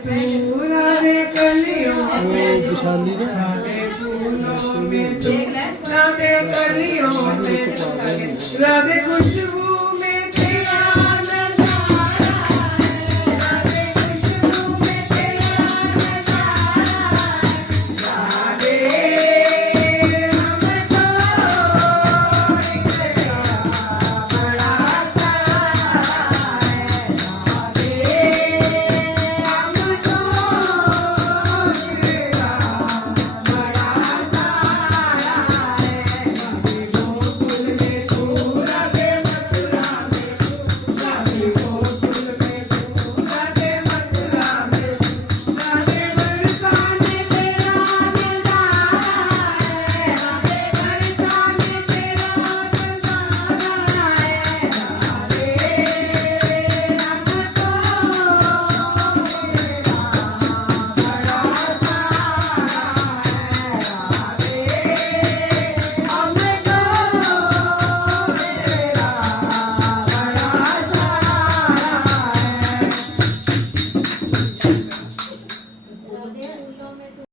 तू राधे कलियों में तू विशाली ने राधे फूलों में तू राधे कलियों में राधे खुशबू